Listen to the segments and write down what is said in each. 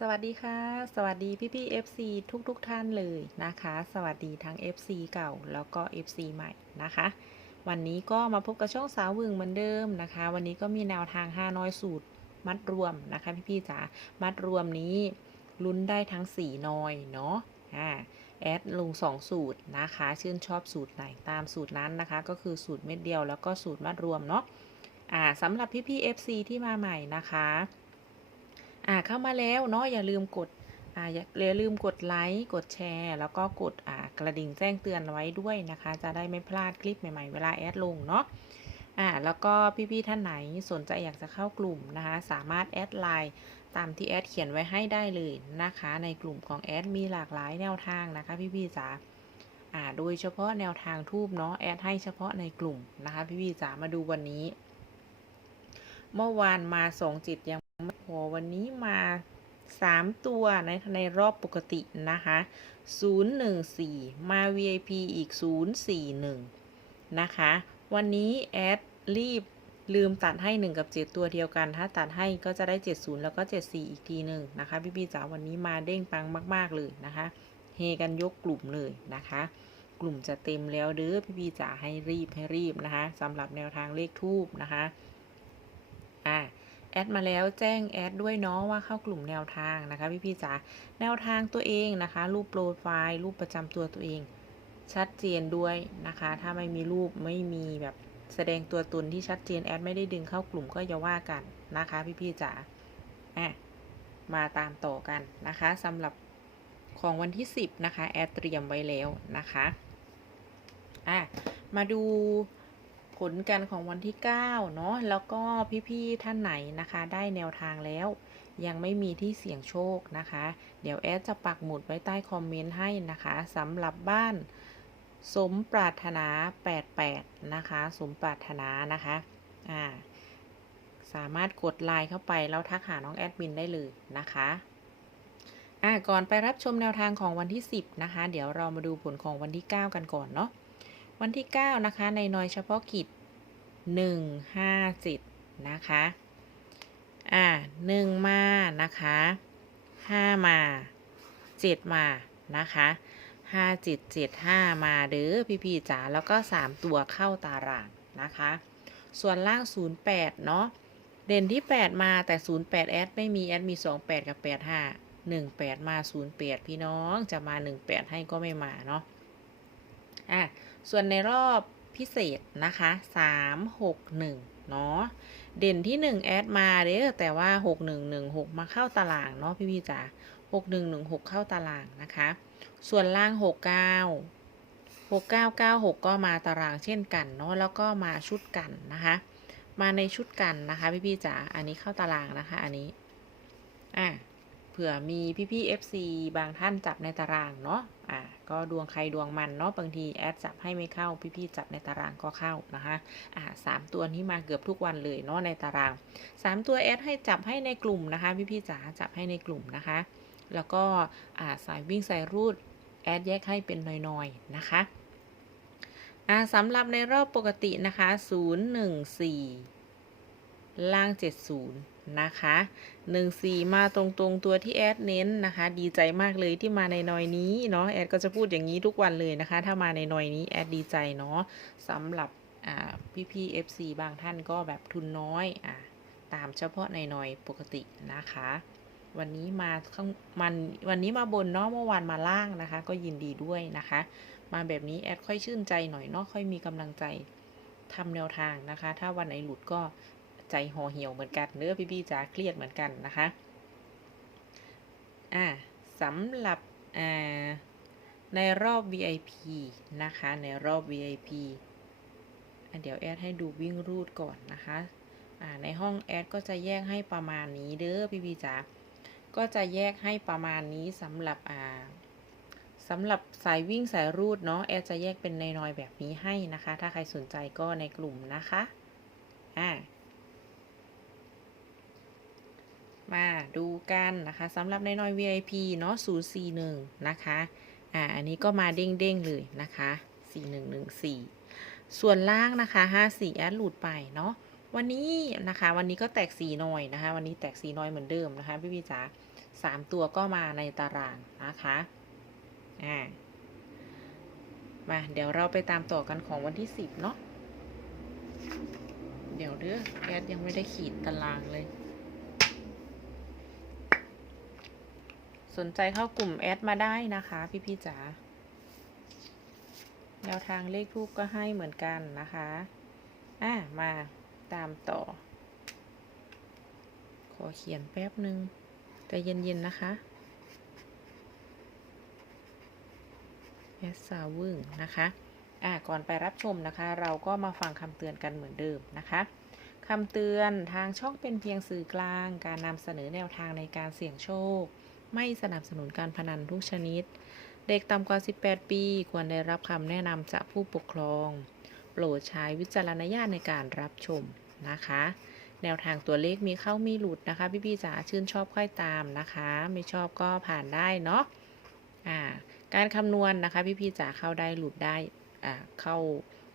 สวัสดีค่ะ สวัสดีพี่พี่ FC ทุกทุกท่านเลยนะคะ สวัสดีทั้ง FC เก่าแล้วก็ FC ใหม่นะคะ วันนี้ก็มาพบกับช่องสาววึงเหมือนเดิมนะคะ วันนี้ก็มีแนวทาง5น้อยสูตรมัดรวมนะคะพี่พี่จ๋ามัดรวมนี้ลุ้นได้ทั้ง 4น้อยเนาะอ่าแอดลง 2 สูตรนะคะ ชื่นชอบสูตรไหนตามสูตรนั้นนะคะ ก็คือสูตรเม็ดเดียวแล้วก็สูตรมัดรวมเนาะอ่าสำหรับพี่พี่ FC ที่มาใหม่นะคะ อ่าเข้ามาแล้วเนาะอย่าลืมกดอ่าอย่าลืมกดไลค์กดแชร์ แล้วก็กดอ่ากระดิ่งแจ้งเตือนไว้ด้วยนะคะ จะได้ไม่พลาดคลิปใหม่ๆ เวลาแอดลงเนาะอ่าแล้วก็พี่ๆท่านไหนสนใจอยากจะเข้ากลุ่มนะคะ สามารถแอดไลน์ตามที่แอดเขียนไว้ให้ได้เลยนะคะ ในกลุ่มของแอดมีหลากหลายแนวทางนะคะ พี่ๆจ๋าอ่าโดยเฉพาะแนวทางทูบเนาะแอดให้เฉพาะในกลุ่มนะคะ พี่ๆจ๋ามาดูวันนี้ เมื่อวานมาสองจิตยัง พอวันนี้มา 3 ตัวในในรอบปกตินะคะ 014 มา VIP อีก 041 นะคะ วันนี้แอดรีบลืมตัดให้ 1 กับ 7 ตัวเดียวกัน ถ้าตัดให้ก็จะได้ 70 แล้วก็ 74 อีกทีหนึ่งนะคะ พี่พี่จ๋าวันนี้มาเด้งปังมาก ๆ เลยนะคะ เฮกันยกกลุ่มเลยนะคะ กลุ่มจะเต็มแล้วเด้อพี่พี่จ๋าให้รีบให้รีบนะคะสำหรับแนวทางเลขทูบนะคะ แอดมาแล้วแจ้งแอดด้วยเนาะว่าเข้ากลุ่มแนวทางนะคะพี่พี่ๆจ๋าแนวทางตัวเองนะคะ รูปโปรไฟล์ รูปประจำตัวตัวเอง ชัดเจนด้วยนะคะ ถ้าไม่มีรูปไม่มีแบบแสดงตัวตนที่ชัดเจนแอดไม่ได้ดึงเข้ากลุ่มก็อย่าว่ากันนะคะ พี่พี่ๆจ๋าอะมาตามต่อกันนะคะสำหรับของวันที่ 10 นะคะ แอดเตรียมไว้แล้วนะคะอะมาดู ผลกันของวันที่ 9 เนาะแล้วก็พี่ ๆ ท่านไหนนะคะ ได้แนวทางแล้ว ยังไม่มีที่เสี่ยงโชคนะคะ เดี๋ยวแอดจะปักหมุดไว้ใต้คอมเมนต์ให้นะคะสำหรับบ้าน สมปรารถนา 88 นะคะ สมปรารถนานะคะอ่าสามารถกดไลน์เข้าไป แล้วทักหาน้องแอดมินได้เลยนะคะอ่าก่อนไปรับชมแนวทางของวันที่ 10 นะคะ เดี๋ยวเรามาดูผลของวันที่ 9 กันก่อนเนาะ วันที่ 9 นะคะ ในหน่วยเฉพาะกิจ 157นะคะ อ่า1มานะคะ 5 มา 7 มานะคะ5 7 7 5มาเด้อพี่ๆจ๋าแล้วก็3ตัวเข้าตารางนะคะ ส่วนล่าง08เนาะเด่นที่8มาแต่08แอดไม่มีแอดมี28กับ85 18มา08พี่น้องจะมา18ให้ก็ไม่มาเนาะอะ ส่วนในรอบพิเศษนะคะ 3 6 1 เนาะ เด่นที่ 1 แอดมาเด้อแต่ว่า 6 1 1 6 มาเข้าตารางเนาะพี่พี่จ๋า6 1 1 6 เข้าตารางนะคะ ส่วนล่าง 6 9 6 9 9 6 ก็มาตารางเช่นกันเนาะแล้วก็มาชุดกันนะคะ มาในชุดกันนะคะ พี่พี่จ๋าอันนี้เข้าตารางนะคะ อันนี้ อะ เผื่อมีพี่ๆ FC บางท่านจับในตารางเนาะอ่าก็ดวงใครดวงมันเนาะบางทีแอดจับให้ไม่เข้า พี่ๆจับในตารางก็เข้านะคะอ่าสามตัวนี้มาเกือบทุกวันเลยเนาะในตารางสามตัวแอดให้จับให้ในกลุ่มนะคะ พี่ๆจ๋าจับให้ในกลุ่มนะคะ แล้วก็อ่าสายวิ่งสายรูดแอดแยกให้เป็นน้อยๆนะคะอ่าสำหรับในรอบปกตินะคะ 014 ล่าง 70 นะคะ14มาตรงๆตัวที่แอดเน้นนะคะ ดีใจมากเลยที่มาในนอยนี้เนาะแอดก็จะพูดอย่างนี้ทุกวันเลยนะคะ ถ้ามาในนอยนี้แอดดีใจเนาะสำหรับอ่พี่ๆ FC บางท่านก็แบบทุนน้อยอ่าตามเฉพาะในนอยปกตินะคะ วันนี้มาข้างมันวันนี้มาบนเนาะเมื่อวานมาล่างนะคะ ก็ยินดีด้วยนะคะ มาแบบนี้แอดค่อยชื่นใจหน่อยเนาะค่อยมีกำลังใจทำแนวทางนะคะ ถ้าวันไหนหลุดก็ ใจห่อเหี่ยวเหมือนกันเนื้อพี่ๆจ๋าเครียดเหมือนกันนะคะอ่าสำหรับอ่าในรอบ VIP นะคะ ในรอบ VIP อเดี๋ยวแอดให้ดูวิ่งรูดก่อนนะคะอ่าในห้องแอดก็จะแยกให้ประมาณนี้เด้อพี่พี่จ๋า ก็จะแยกให้ประมาณนี้สำหรับอ่าสำหรับสายวิ่งสายรูดเนาะแอดจะแยกเป็นในนอยๆแบบนี้ให้นะคะ ถ้าใครสนใจก็ในกลุ่มนะคะ อ่า มาดูกันนะคะสำหรับในน้อย VIP เนาะ041 นะคะ อ่า อันนี้ก็มาเด้งๆเลยนะคะ 4114 ส่วนล่างนะคะ 54แอดหลุดไปเนาะ วันนี้นะคะ วันนี้ก็แตก4หน่อยนะคะ วันนี้แตก4หน่อยเหมือนเดิมนะคะ พี่พี่จ๋าสามตัวก็มาในตารางนะคะ อ่า มาเดี๋ยวเราไปตามต่อกันของวันที่สิบเนาะ เดี๋ยวเด้อแอดยังไม่ได้ขีดตารางเลย สนใจเข้ากลุ่มแอดมาได้นะคะ พี่พี่จ๋าแนวทางเลขทูปก็ให้เหมือนกันนะคะ อะ มาตามต่อ ขอเขียนแป๊บหนึ่งใจเย็น ๆ นะคะแอสซาวึ่งนะคะ อะ ก่อนไปรับชมนะคะ เราก็มาฟังคำเตือนกันเหมือนเดิมนะคะคำเตือนทางช่องเป็นเพียงสื่อกลาง การนำเสนอแนวทางในการเสี่ยงโชค ไม่สนับสนุนการพนันทุกชนิด เด็กต่ำกว่า 18 ปี ควรได้รับคำแนะนำจากผู้ปกครอง โปรดใช้วิจารณญาณในการรับชมนะคะ แนวทางตัวเลขมีเข้ามีหลุดนะคะ พี่ๆจ๋าชื่นชอบค่อยตามนะคะ ไม่ชอบก็ผ่านได้เนาะอ่าการคำนวณนะคะพี่ๆจ๋าเข้าได้หลุดได้อ่าเข้า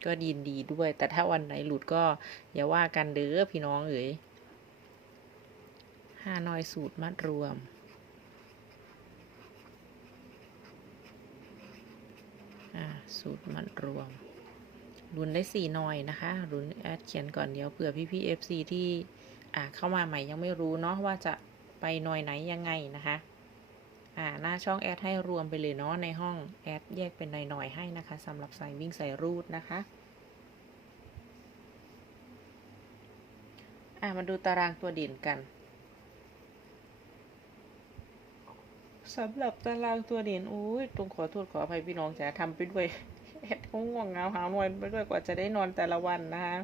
ก็ดีดีด้วย แต่ถ้าวันไหนหลุดก็อย่าว่ากันเด้อพี่น้องเอ๋ยห้าน้อยสูตรมัดรวม อ่า สูตรมัดรวมรุนได้สี่หน่อยนะคะรุนแอดเขียนก่อนเดี๋ยวเผื่อพี่พี่เอฟซีที่อ่าเข้ามาใหม่ยังไม่รู้เนาะว่าจะไปหน่อยไหนยังไงนะคะอ่าหน้าช่องแอดให้รวมไปเลยเนาะในห้องแอดแยกเป็นหน่อยๆให้นะคะสำหรับสายวิ่งสายรูดนะคะอ่ามาดูตารางตัวเด่นกัน สำหรับตารางตัวเด่นโอ้ยต้องขอโทษขออภัยพี่น้องจ๋าทำไปด้วยแอดง่วงเหงาหาวนอนไปด้วยกว่าจะได้นอนแต่ละวันนะคะ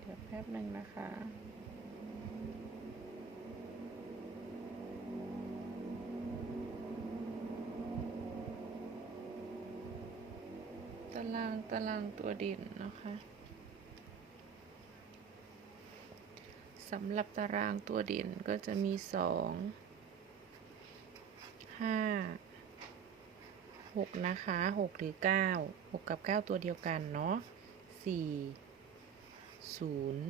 เดี๋ยวแป๊บหนึ่งนะคะตารางตารางตัวเด่นนะคะ สำหรับตารางตัวเด่นก็จะมีสองห้าหกนะคะหกหรือเก้าหกกับเก้าตัวเดียวกันเนาะสี่ศูนย์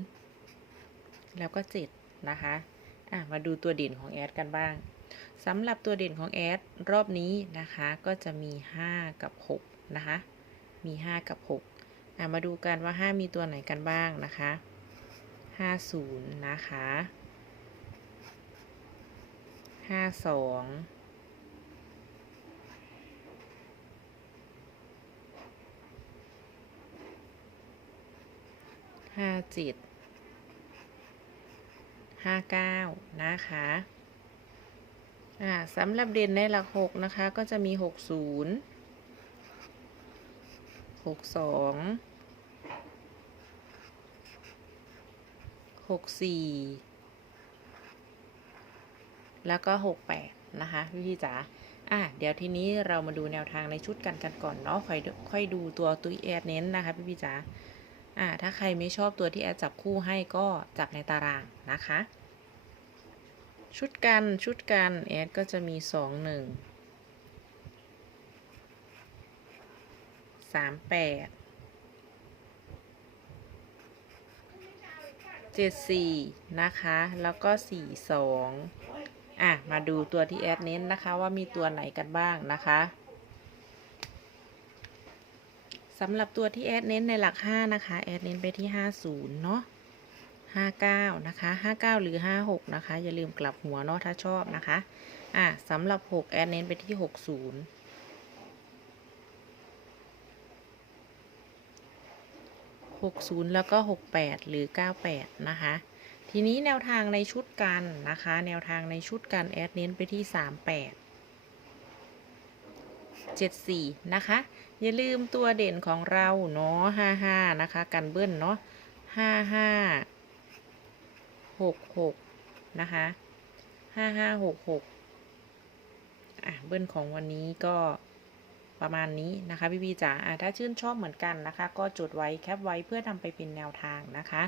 แล้วก็เจ็ดนะคะอะมาดูตัวเด่นของแอดกันบ้างสำหรับตัวเด่นของแอดรอบนี้นะคะก็จะมีห้ากับหกนะคะ มีห้ากับหกอะมาดูกันว่าห้ามีตัวไหนกันบ้างนะคะ ห้าศูนย์นะคะห้าสองห้าเจ็ดห้าเก้านะคะอ่าสำหรับเด่นในหลักหกนะคะ ก็จะมีหกศูนย์หกสอง หกสี่แล้วก็หกแปดนะคะพี่พี่จ๋าอะเดี๋ยวทีนี้เรามาดูแนวทางในชุดกันกันก่อนเนาะค่อยค่อยดูตัวตุ้ยแอดเน้นนะคะพี่พี่จ๋าอ่าถ้าใครไม่ชอบตัวที่แอดจับคู่ให้ก็จับในตารางนะคะ ชุดกันชุดกันแอดก็จะมีสองหนึ่งสามแปด เจ็ดสี่นะคะ แล้วก็สี่สองอะ มาดูตัวที่แอดเน้นนะคะว่ามีตัวไหนกันบ้างนะคะสำหรับตัวที่แอดเน้นในหลัก 5 นะคะ แอดเน้นไปที่ 50 เนาะ59 นะคะ 59 หรือ 56 นะคะ อย่าลืมกลับหัวเนาะถ้าชอบนะคะ อะสำหรับ 6 แอดเน้นไปที่ 60 60 แล้วก็ 68 หรือ 98 นะคะ ทีนี้แนวทางในชุดกันนะคะ แนวทางในชุดกันแอดเน้นไปที่ 38 74 นะคะ อย่าลืมตัวเด่นของเราเนาะห้าห้านะคะ กันเบิ้ลเนาะห้าห้าหกหกนะคะห้าห้าหกหกอะ เบิ้ลของวันนี้ก็ ประมาณนี้นะคะพี่พีจ๋าอะถ้าชื่นชอบเหมือนกันนะคะ ก็จดไว้แคปไว้เพื่อนำไปเป็นแนวทางนะคะ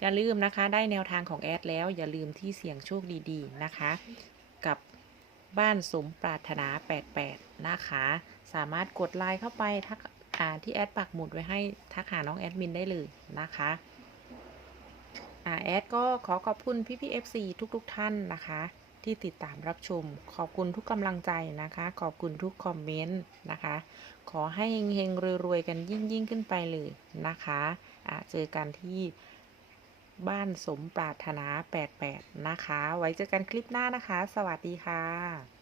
อย่าลืมนะคะได้แนวทางของแอดแล้วอย่าลืมที่เสี่ยงโชคดีๆนะคะ กับบ้านสมปรารถนา 88 นะคะ สามารถกดไลน์เข้าไปทักที่แอดปักหมุดไว้ให้ทักหาน้องแอดมินได้เลยนะคะแอดก็ขอขอบคุณพี่ๆ FC ทุกๆท่านนะคะ ที่ติดตามรับชม ขอบคุณทุกกำลังใจนะคะ ขอบคุณทุกคอมเมนต์นะคะ ขอให้เฮงๆรวยๆกันยิ่งยิ่งขึ้นไปเลยนะคะอะเจอกันที่บ้านสมปรารถนา 88 นะคะ ไว้เจอกันคลิปหน้านะคะ สวัสดีค่ะ